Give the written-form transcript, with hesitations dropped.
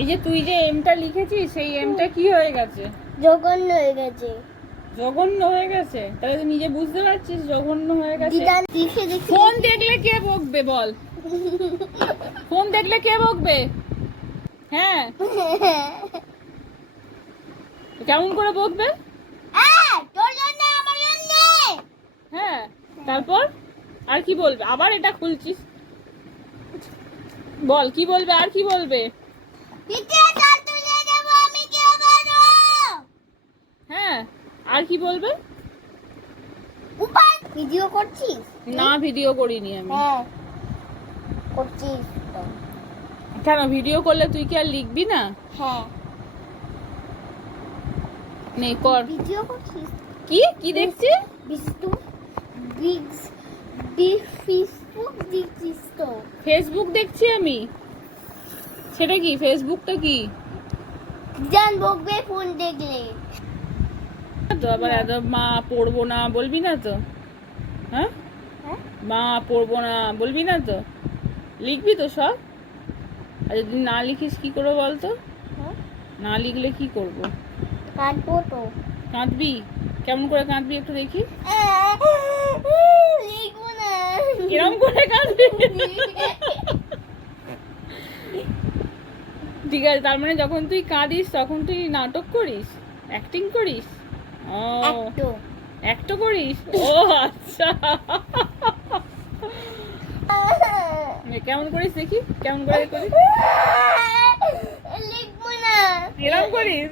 এই যে তুই যে এমটা লিখেছিস সেই এমটা কি হয়ে গেছে? জঘন্য হয়ে গেছে। জঘন্য হয়ে গেছে? তাহলে তুই নিজে বুঝতে পারছিস জঘন্য হয়ে গেছে? দেখে দেখে ফোন দেখলে কে বকবে বল? ফোন দেখলে কে বকবে? হ্যাঁ, কেমন করে বকবে? তোর জন্য আমার জন্য। হ্যাঁ, তারপর আর কি বলবে? আবার এটা খুলছিস, বল কি বলবে? আর কি বলবে? হ্যাঁ, আর কি বলবে? ভিডিও করছিস? না, ভিডিও করিনি আমি। হ্যাঁ করছিস। কেন ভিডিও করলে তুই কি আর লিখবি না? হ্যাঁ নে কর। ভিডিও করছিস? কি কি দেখছি? বিস্তু ফেসবুক দেখছিস তো? ফেসবুক দেখছি আমি। সেটা কি? ফেসবুকটা কি? জান বকবে ফোন দেখলে। তো আবার এত মা পড়বো না বলবি না তো? হ্যাঁ, হ্যাঁ মা পড়বো না বলবি না তো? লিখবি তো সব? আর যদি না লিখিস কি করবো বলতো? হ্যাঁ না লিখলে কি করব? কাটবো তো। কাঁদবি? কেমন করে কাঁদবি একটু দেখি। লিখবো না। কিরম করে কাঁদবি? ঠিক আছে, তার মানে যখন তুই কাঁদিস তখন তুই নাটক করিস, অ্যাক্টিং করিস? ও, একটু অ্যাক্ট করিস? ও আচ্ছা, কেমন করিস দেখি, কেমন করে করিস? লিখবো না। কিরম করিস?